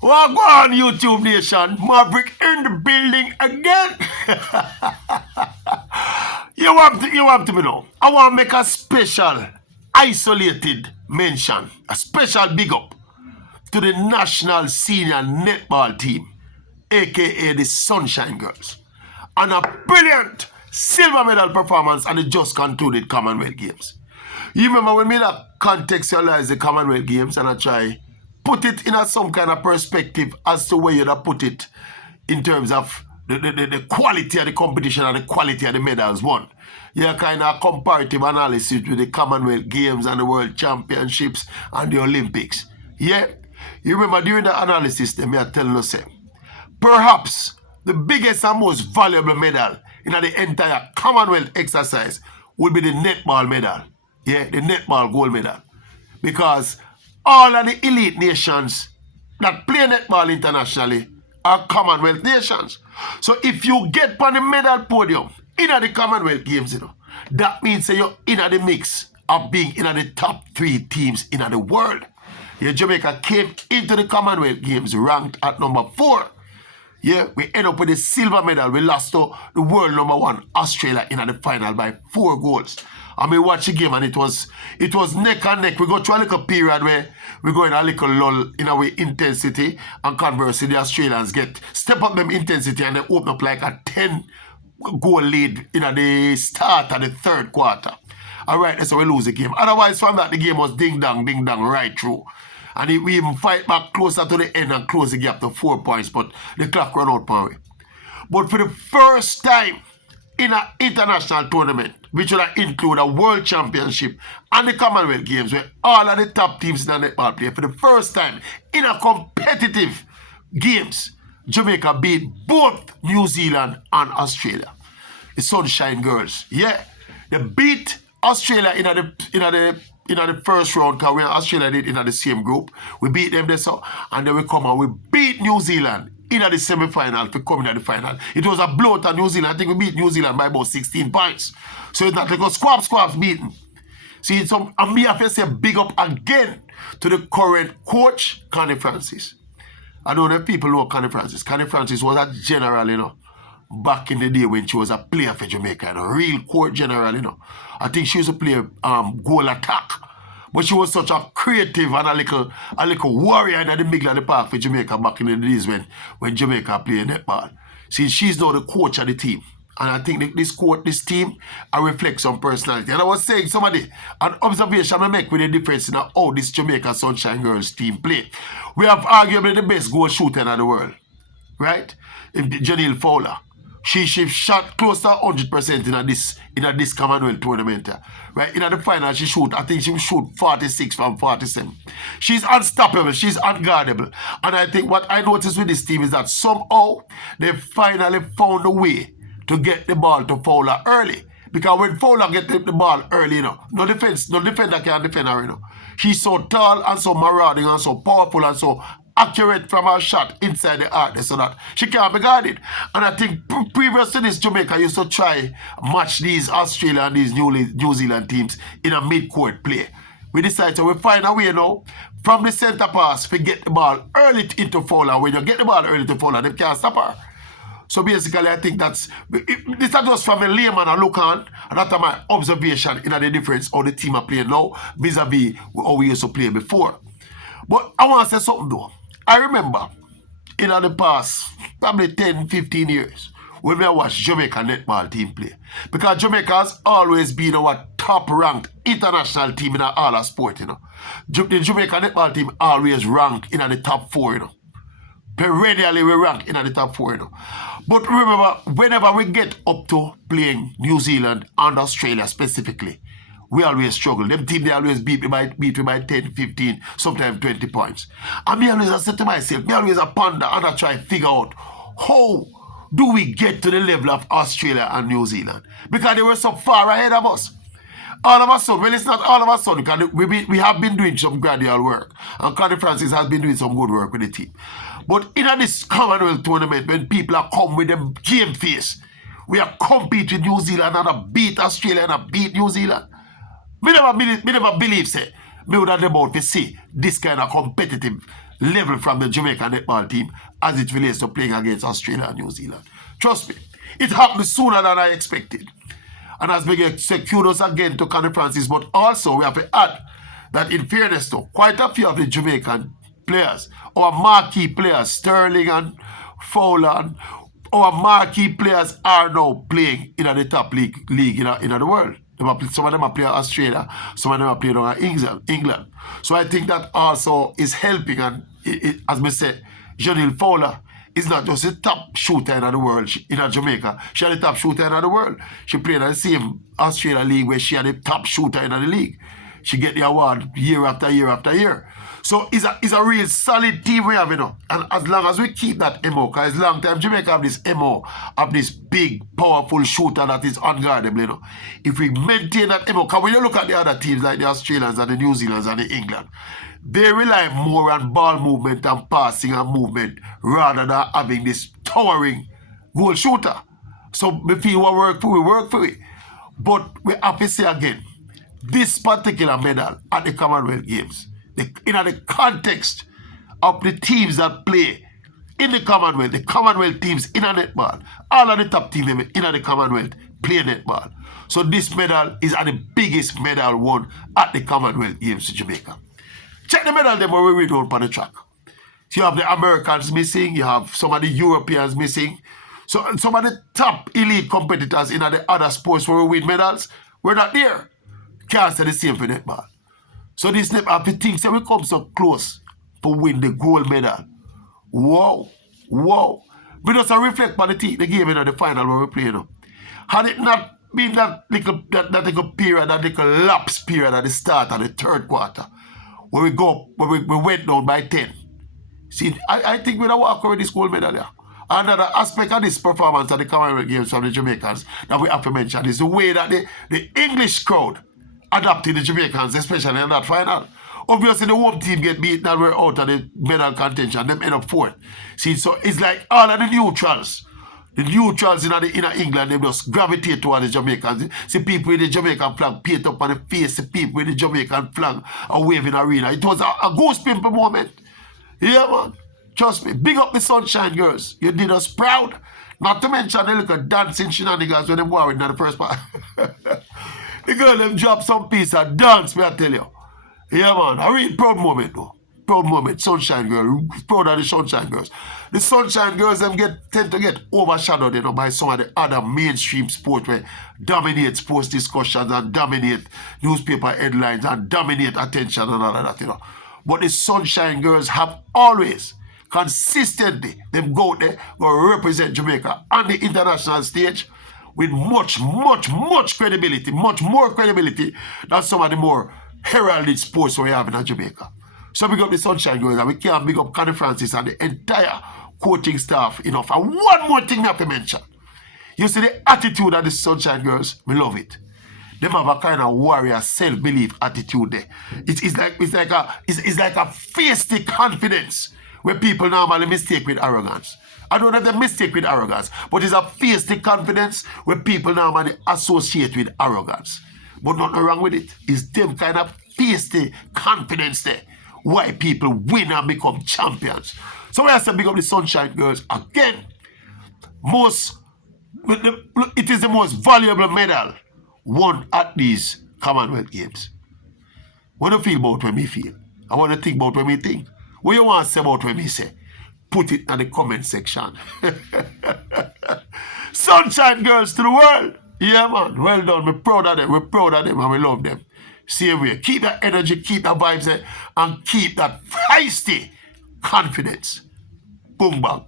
What go on, YouTube Nation? Maverick in the building again. you want to know? I want to make a special, isolated mention, a special big up to the national senior netball team, aka the Sunshine Girls, and a brilliant silver medal performance at the just concluded Commonwealth Games. You remember when we contextualize the Commonwealth Games and I try put it in some kind of perspective as to where you'd put it in terms of the quality of the competition and the quality of the medals won. Yeah, kind of comparative analysis with the Commonwealth Games and the World Championships and the Olympics. Yeah, you remember during the analysis, they are telling us, perhaps the biggest and most valuable medal in the entire Commonwealth exercise would be the netball medal. Yeah, the netball gold medal. Because all of the elite nations that play netball internationally are Commonwealth nations. So if you get on the medal podium in the Commonwealth Games, that means you're in the mix of being in the top 3 teams in the world. Yeah, Jamaica came into the Commonwealth Games ranked at number 4. Yeah, we end up with a silver medal. We lost to the world number 1, Australia, in the final by 4 goals. I mean, watch the game and it was neck and neck. We go through a little period where we go in a little lull in our intensity, and conversely, the Australians step up them intensity and they open up like a 10-goal lead in the start of the 3rd quarter. All right, that's how we lose the game. Otherwise, from that, the game was ding dong right through. And we even fight back closer to the end and close the gap to 4 points, but the clock ran out for we. But for the first time in an international tournament, which will include a World Championship and the Commonwealth Games, where all of the top teams in the netball play, for the first time in a competitive games, Jamaica beat both New Zealand and Australia. The Sunshine Girls, yeah, they beat Australia in the first round, because we and Australia did in the same group. We beat them there, and then we come and we beat New Zealand in the semi-final to come in the final. It was a blow to New Zealand. I think we beat New Zealand by about 16 points. So it's not like a squabs beaten. See, and me have to say big up again to the current coach, Connie Francis. I don't know if people know Connie Francis. Connie Francis was a general, back in the day when she was a player for Jamaica, a real court general, I think she used to play goal attack. But she was such a creative and a little warrior in the middle of the park for Jamaica back in the days when Jamaica played netball. See, she's now the coach of the team. And I think this team, reflects on personality. And I was saying an observation I make with the difference in how this Jamaica Sunshine Girls team play. We have arguably the best goal shooter in the world, right? Janelle Fowler. She shot close to 100% in this Commonwealth tournament. Right? In the final, I think she shoot 46 from 47. She's unstoppable. She's unguardable. And I think what I noticed with this team is that somehow they finally found a way to get the ball to Fowler early. Because when Fowler get the ball early, no defender can defend her. She's so tall and so marauding and so powerful and so accurate from her shot inside the arc so that she can't be guarded. And I think previous to this, Jamaica used to try match these Australia and these New Zealand teams in a mid-court play. We decided we find a way now from the center pass to get the ball early into Fowler. When you get the ball early to Fowler, they can't stop her. So basically, I think this is just from a layman I look on, and that's my observation in the difference how the team are playing now vis-a-vis how we used to play before. But I want to say something though. I remember in the past, probably 10, 15 years, when I watched Jamaica netball team play. Because Jamaica has always been our top-ranked international team in all our sport, The Jamaica netball team always ranked in the top 4, Perennially we rank in the top 4, But remember, whenever we get up to playing New Zealand and Australia specifically, we always struggle. Them team, they always beat me by 10, 15, sometimes 20 points. And me always I say to myself, me always a ponder and I try to figure out how do we get to the level of Australia and New Zealand? Because they were so far ahead of us. All of a sudden, well, it's not all of a sudden, because we have been doing some gradual work. And Connie Francis has been doing some good work with the team. But in this Commonwealth tournament, when people are come with them game face, we are compete with New Zealand and I beat Australia and I beat New Zealand. Me never believe, say. me would have about to see this kind of competitive level from the Jamaican netball team as it relates to playing against Australia and New Zealand. Trust me, it happened sooner than I expected. And as we get kudos again to Connie Francis, but also we have to add that in fairness to quite a few of the Jamaican players, our marquee players, Sterling and Fowler, and our marquee players are now playing in the top league in the world. Some of them are playing Australia, some of them are playing England. So I think that also is helping, and as me say, Janelle Fowler is not just a top shooter in the world in Jamaica. She had the top shooter in the world. She played in the same Australia league where she had the top shooter in the league. She get the award year after year after year. So it's a real solid team we have, you know. And as long as we keep that MO, because it's long time Jamaica have this MO of this big, powerful shooter that is unguardable, you know. If we maintain that MO, because when you look at the other teams like the Australians and the New Zealanders and the England, they rely more on ball movement and passing and movement rather than having this towering goal shooter. So we feel what work for it. But we have to say again, this particular medal at the Commonwealth Games, in the context of the teams that play in the Commonwealth teams in a netball, all of the top teams in the Commonwealth play netball. So this medal is the biggest medal won at the Commonwealth Games in Jamaica. Check the medal them where we read on the track. So you have the Americans missing, you have some of the Europeans missing. So some of the top elite competitors in the other sports where we win medals, we're not there. Can't say the same for netball. So this netball, the things that we come so close to win the gold medal. Wow. But just reflect on the game in the final where we play now. Had it not been that little period, that little lapse period at the start of the third quarter, where we went down by 10. See, I think we'll walk away this gold medal. Yeah. Another aspect of this performance at the Commonwealth Games from the Jamaicans that we have to mention is the way that the English crowd adopted the Jamaicans, especially in that final. Obviously, the home team get beaten and we're out of the medal contention. Them end up fourth. See, so it's like all of the neutrals. The neutrals in England, they just gravitate towards the Jamaicans. See people with the Jamaican flag paint up on the face, the people with the Jamaican flag are waving arena. It was a ghost pimple moment. Yeah, man. Trust me. Big up the Sunshine Girls. You did us proud. Not to mention the little dancing shenanigans when they were in the first part. The girl them drop some piece of dance, may I tell you. Yeah, man. A real proud moment, though. Proud moment. Sunshine Girl. Proud of the Sunshine Girls. The Sunshine Girls them tend to get overshadowed, you know, by some of the other mainstream sports where dominate sports discussions and dominate newspaper headlines and dominate attention and all of that, you know. But the Sunshine Girls have always, consistently, them go there, go represent Jamaica on the international stage with much credibility, much more credibility than some of the more heralded sports we have in Jamaica. So big up the Sunshine Girls, and we can't big up Connie Francis and the entire coaching staff enough. And one more thing I have to mention. You see the attitude of the Sunshine Girls, we love it. They have a kind of warrior self-belief attitude there. It's like a feisty confidence where people normally mistake with arrogance. I don't have the mistake with arrogance, but it's a feisty confidence where people normally associate with arrogance. But nothing wrong with it. It's them kind of feisty confidence there why people win and become champions. So we have to big up the Sunshine Girls again. It is the most valuable medal won at these Commonwealth Games. What do you feel about when we feel? I want to think about when we think. What you want to say about when we say? Put it in the comment section. Sunshine Girls to the world. Yeah, man. Well done. We're proud of them. We're proud of them and we love them. Same way. Keep that energy, keep that vibes there, and keep that feisty confidence. Boom, bang.